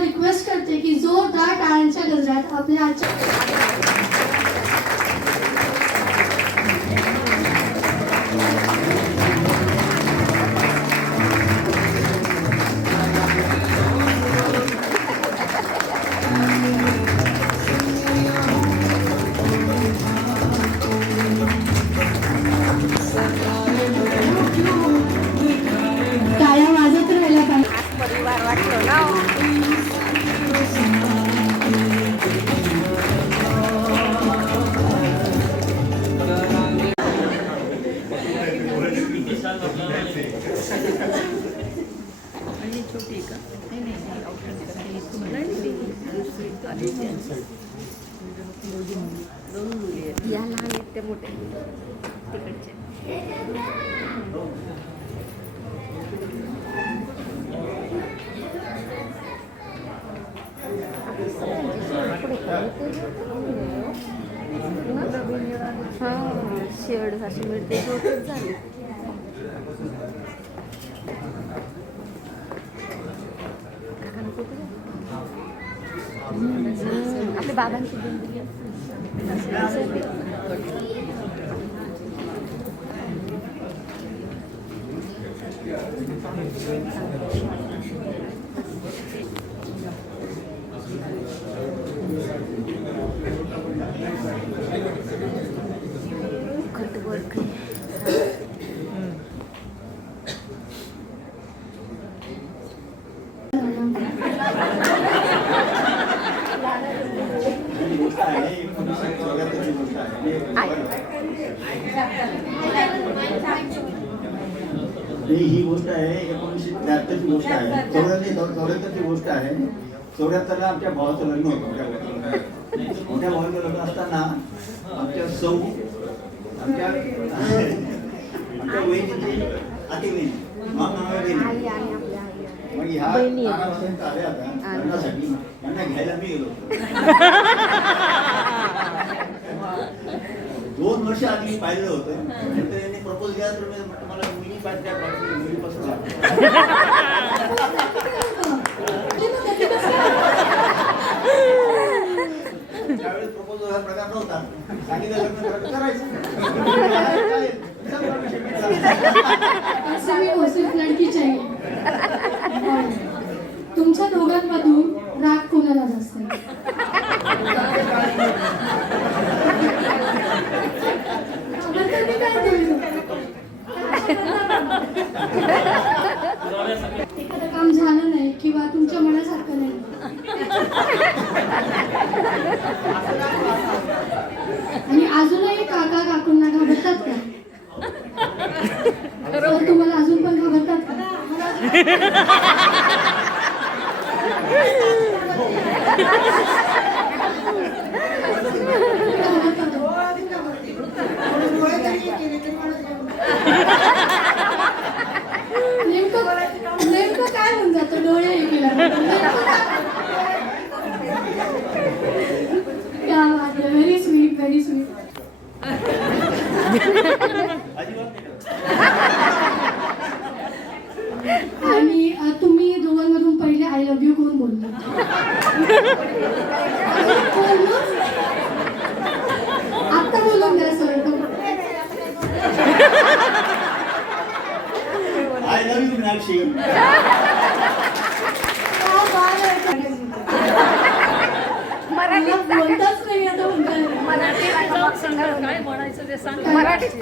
सर्वांना रिक्वेस्ट करते की जोरदार टाळ्यांच्या गजरात आपल्या आजच्या या लहान आहेत ते मोठे तिकडचे हां शेड अशी मिळते छोटेच झाले आपल्या बाबांची दिली ही गोष्ट आहे 1973 ची गोष्ट आहे 74 गोष्ट आहे 74ला आमच्या भावाचं लग्न होतं मोठ्या भावाचं लग्न असताना आमच्या सौ आमच्या वहिनीची आतेवहिनी मग ह्या आल्या आता लग्नासाठी त्यांना घ्यायला मी गेलो 2 वर्ष आधी पाहिलं होतं नंतर यांनी प्रपोज केला तर मी म्हटलं मला मुली पाहिजे मुलीपासून त्यावेळेस प्रपोज हा प्रकार नव्हता सांगितलं लग्न करायचं लडकी चाहिए तुमच्या दोघांमधून राग कोणाला जास्त एखादं काम झालं नाही किंवा तुमच्या मनासारखं नाही आणि अजूनही काका काकूंना घाबरतात का तुम्हाला अजून पण घाबरतात का नेमकं काय होऊन जातं डोळे हे केल्यावर व्हेरी स्वीट व्हेरी स्वीट आणि तुम्ही दोघांमधून पहिले आय लव्ह यू कोण बोलला आत्ता बोलून द्या sir I love you Meenakshi मराठीत बोलताच नाही आता काय म्हणायचं ते सांग मराठीत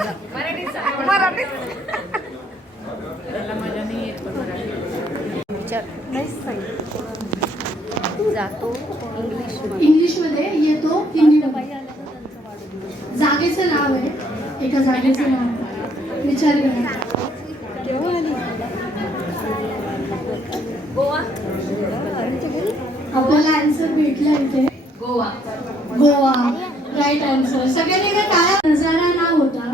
जातो इंग्लिशमध्ये येतो हिंदी जागेचं नाव आहे एका जागेचं नाव विचार करा गोवा आपल्याला आन्सर भेटला इथे गोवा गोवा राइट आंसर सगळ्यांनी का टाळ्या नजारा ना होता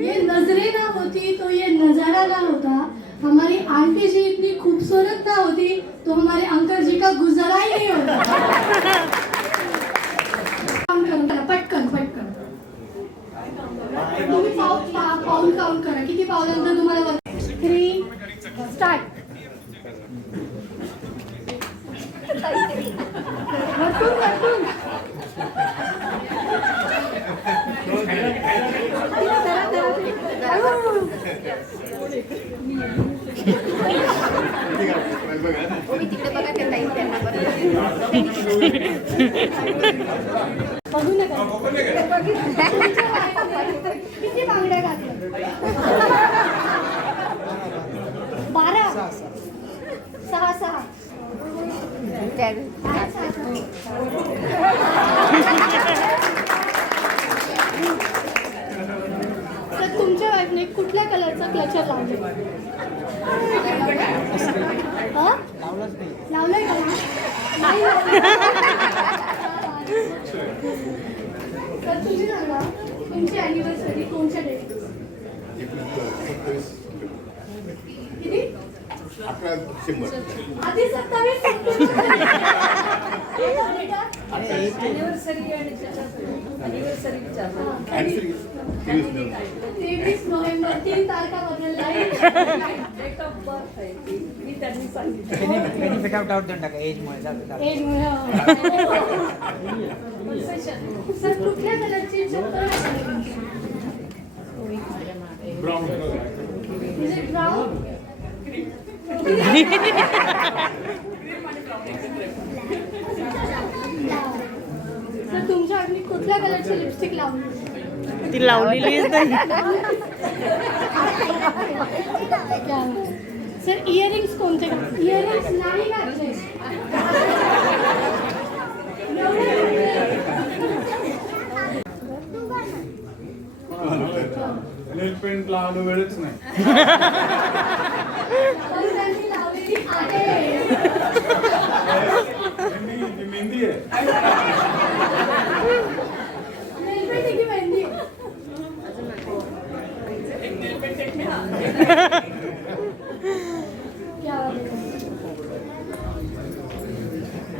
ये नजरे ना होती तो ये नजारा ना होता हमारी आंटी जी इतनी खूबसूरत ना होती तो हमारे अंकल जी का गुजारा ही नहीं होता पटकन पटकन तुम्ही पाऊल काउंट करा किती पावलांतर तुम्हाला 3 स्टार्ट तुम्ही तिकडे बघा ते ताई त्यांना बघा. बघू नका. किती बांगड्या घातल्या? 12 6 त्या- तर तुमच्या वाईफने कुठल्या कलरचा क्लचर लावले? लावलंय का? नाही लावलंय. तर तुम्ही सांगा तुमची अॅनिव्हर्सरी कोणत्या डेट? किती? 11 डिसेंबर. आधी 27 सप्टेंबर. Anniversary 23 November. 23 नोव्हेंबर 3 तारखा बदलल्या. बेनिफिट ऑफ डाऊट देऊन टाका एजमुळे जाऊ सर कुठल्या कलरची चप्पल आहे तुमची? Brown Is it brown? Sir तुमच्या आधी कुठल्या कलरची लिपस्टिक लावली? ती लावलेलीच नाही. सर इयरिंग्स कोणते घातले? इयरिंग्स नाही घातले. नेल पेंट लावलं वेळच नाही. पण त्यांनी लावलेली आहे. ही मेहंदी आहे. नेलपेंट की मेहंदी? क्या बात आहे.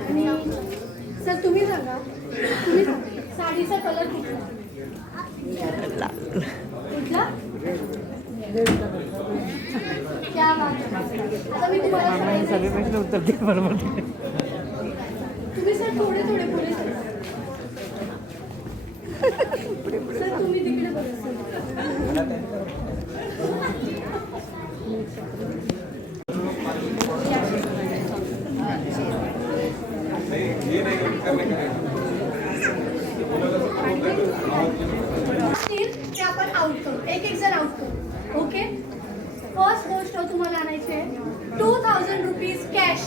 आणि सर तुम्ही सांगा साडीचा कलर कुठला? कुठला? क्या बात आहे. आता मी तुम्हाला सगळे सांगायचं. प्रश्न उत्तर दे बरोबर तुम्ही सर थोडे पुढे सरका. सर तुम्ही तिकडे बघा सर. ते आपण आउट करू. एक जण आउट करू. ओके. फर्स्ट गोष्ट तुम्हाला आणायची आहे 2000 rupees cash.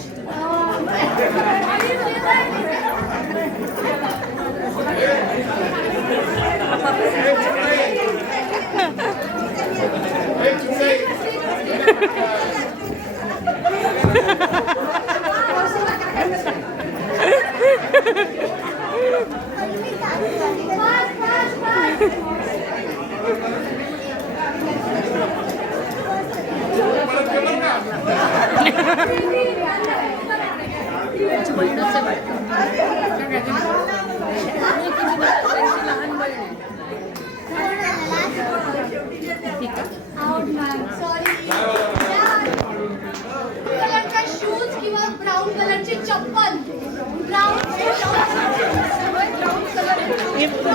Out ma'am sorry. कलरचा शूज किंवा ब्राऊन कलरची चप्पल. ब्राऊन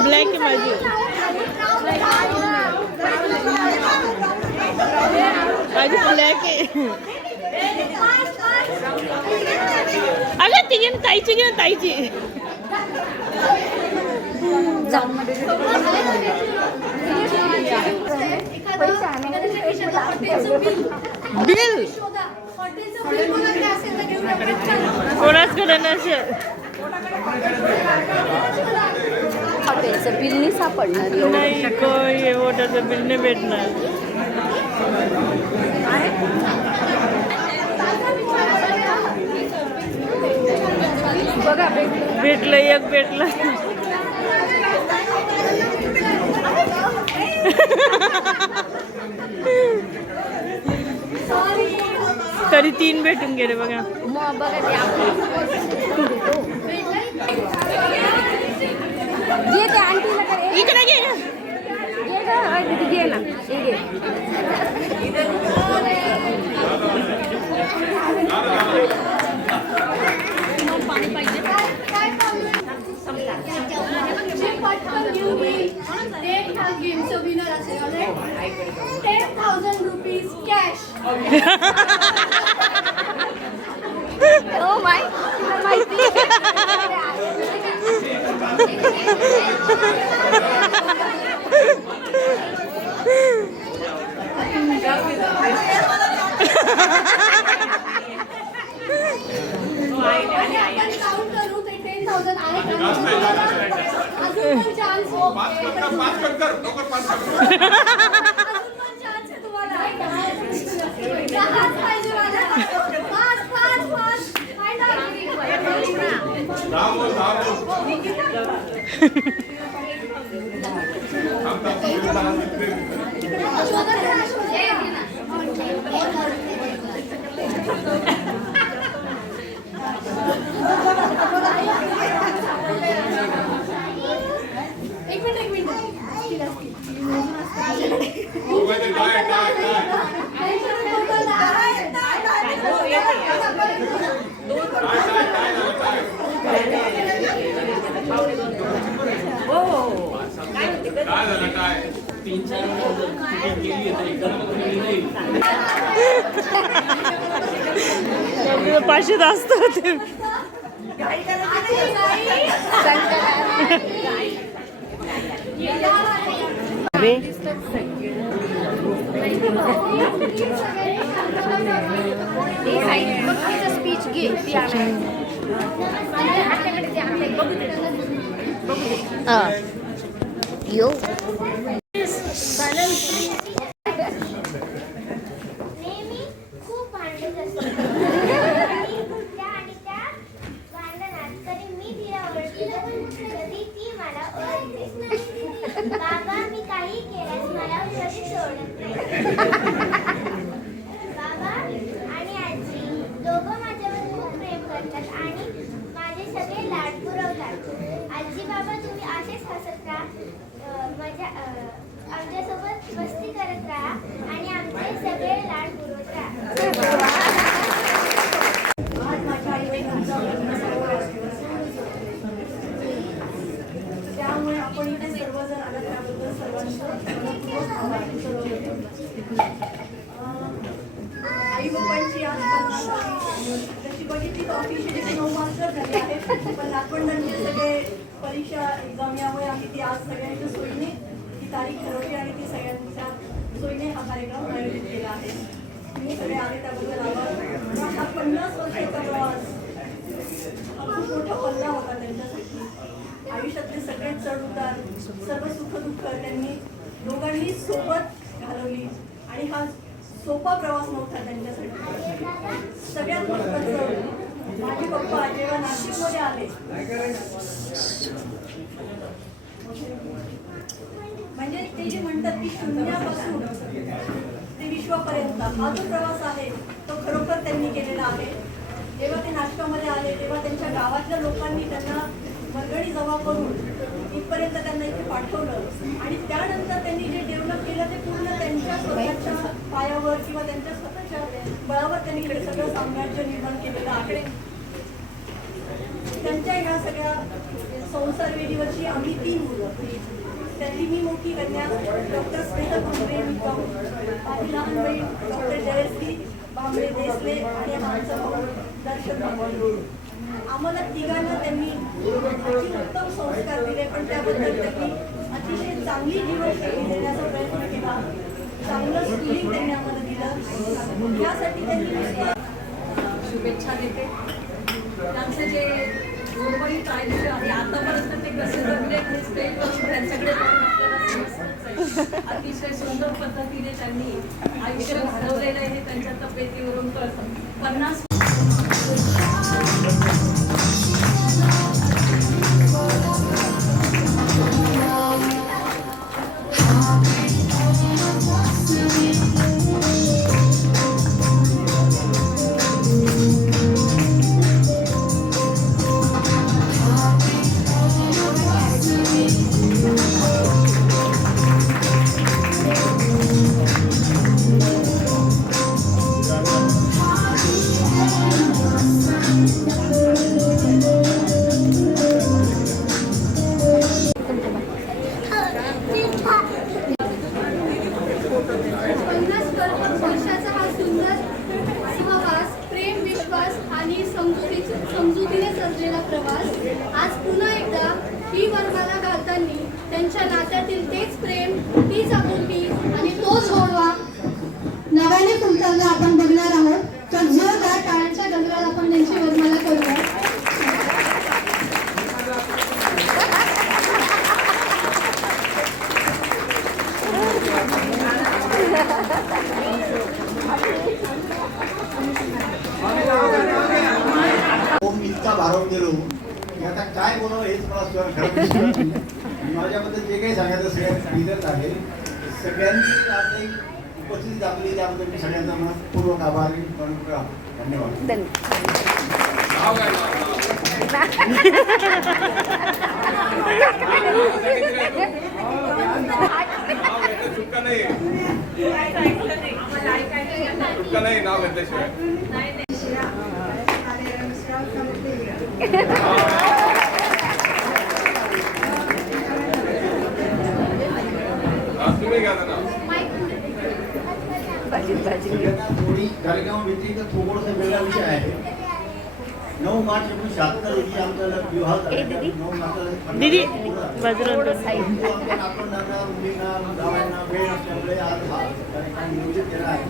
ब्लॅक आहे माझी. माझी ब्लॅक आहे. अगं ती घेऊन ताईची घेऊन ताईची. बिल कोणाचकडे नसेल. हॉटेलचं बिल नाही सापडणार. नाही काही वॉटरचं बिल नाही भेटणार. बघा भेटलं एक भेटलं. तरी 3 भेटून गेले बघा. इकडे घे घे ना. पाणी पाहिजे. पटकन घेऊन येईल ते ह्या गेमचं विनर असेल. 10,000 रुपीज कॅश. ओ माय माहिती आणि आपण काउंट करू ते 10,000 आहे का? अजून पण chance आहे. अजून पण chance आहे तुम्हाला. दहाच पाहिजे मला. पाच, पाच, पाच. शोधत राहा, शोधत एक मिनिट पाचशे जास्त होते स्पीच घे यो नेहमी खूप भांडत असते आणि त्या भांडणात कधी मी तिला ओरडते कधी ती मला ओरडते. बाबा मी काही केल्यास मला कधी सोडत नाही. बाबा आणि आजी दोघं माझ्यावर खूप प्रेम करतात आणि माझे सगळे लाड पुरवतात. आजी बाबा तुम्ही असेच हसत राहा, आमच्यासोबत मस्ती करत राहा आणि आमचे सगळे लाड पुरवत राहा. आज माझ्या आई-वडिलांचा त्यामुळे आपण इथे सर्वजण आलो त्याबद्दल सर्वांचं आई बाबांची आज 50 तशी बघितली ऑफिशियली 9 मार्च झाली आहे, पण नागपंडांचे सगळे परीक्षा एक्झाम यामुळे आम्ही ती आज सगळ्यांच्या सोयीने ती तारीख ठरवली आणि ती सगळ्यांच्या सोयीने हा कार्यक्रम आयोजित केला आहे. तुम्ही सगळे आले त्याबद्दल आभार. हा 50 वर्षाचा प्रवास हा खूप मोठा पल्ला होता त्यांच्यासाठी. आयुष्यातले सगळे चढ उतार सर्व सुखदुःख त्यांनी दोघांनी सोबत घालवली आणि हा सोपा प्रवास नव्हता त्यांच्यासाठी. सगळ्यात महत्त्वाचं माझे पप्पा जेव्हा नाशिकमध्ये आले म्हणजे ते जे म्हणतात की शून्यापासून ते विश्वापर्यंत हा जो प्रवास आहे तो खरोखर त्यांनी केलेला आहे. जेव्हा ते नाशकामध्ये आले तेव्हा त्यांच्या गावातल्या लोकांनी त्यांना वर्गणी जमा करून इथपर्यंत त्यांना इथे पाठवलं आणि त्यानंतर त्यांनी जे डेव्हलप केलं ते पूर्ण त्यांच्या स्वतःच्या पायावर किंवा त्यांच्या स्वतःच्या बळावर त्यांनी हे सगळं साम्राज्य निर्माण केलेलं आहे. त्यांच्या ह्या सगळ्या संसारवेदीवरची आम्ही 3 मुलं, त्यातली मी मोठी कन्या डॉक्टर स्नेहल भांबरे, माझी लहान बहीण डॉक्टर जयश्री भांबरे देसले आणि आमचा भाऊ दर्शन भांबरे. आम्हाला तिघांना त्यांनी उत्तम संस्कार दिले, पण त्याबद्दल त्यांनी अतिशय चांगली जीवनशैली देण्याचा प्रयत्न केला. चांगलं स्किलिंग त्यांनी आम्हाला दिलं. यासाठी त्यांनी शुभेच्छा देते. त्यांचे जे गुणवणी आयुष्य आहे आतापर्यंत ते कसे जगले आणि स्टेजवरून त्यांच्याकडे अतिशय सुंदर पद्धतीने त्यांनी आयुष्य घडवलेलं आहे. त्यांच्या तब्येतीवरून कळतं. 50 समजुतीने सजलेला प्रवास आज पुन्हा एकदा ही वरमाला घालताना त्यांच्या नात्यातील तेच प्रेम, तीच आपुलकी आणि तोच गोडवा नव्याने फुलताना आपण बघणार आहोत. तर जोरदार टाळ्यांच्या गजरात आपण त्यांची वरमाला करूया. ओम इतका भारावून गेलो की आता काय बोलावं हेच मला स्वतः ठरवलं नाही. माझ्याबद्दल जे काही सांगायचं सगळ्यांना सांगितलंच आहे. सगळ्यांची आज एक उपस्थिती दाखवली त्याबद्दल मी सगळ्यांचा मनपूर्वक आभारी धन्यवाद. सुटका नाही नाव घेतल्याशिवाय. तुम्ही घ्या ना. सगळ्यांना थोडी कार्यक्रमाव्यतिरिक्त थोडासा वेगळा विषय आहे. 9 मार्च 1976 रोजी आमचा विवाह झाला. 9 मार्च दीदी, बजरंग आपण मुलींना गावांना वेळ असल्यामुळे आज हा कार्यक्रम नियोजित केला आहे.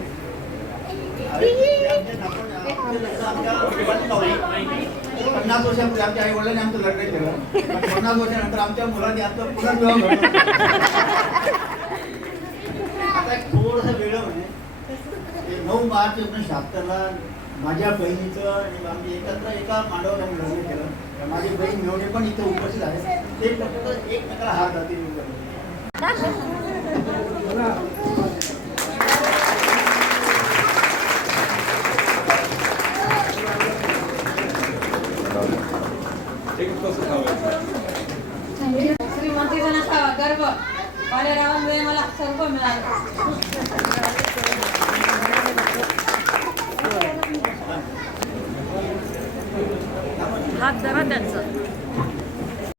आमच्या 50 वर्षापूर्वी आमच्या आई वडिलांनी आमचं लग्न केलं. 50 वर्षानंतर आमच्या मुलांनी आमचा पुनर्विवाह घडवला. आता एक थोडंसं वेगळं म्हणजे 9 मार्च 1976 माझ्या बहिणीचं आणि आम्ही एकत्र एका मांडवात आम्ही लग्न केलं. माझी बहीण मेवणे पण इथे उपस्थित आहे. ते फक्त एकमेकाला हात जातील. श्रीमंतीचा नसावा गर्व, बालेरावांमुळे मला सर्व मिळालं.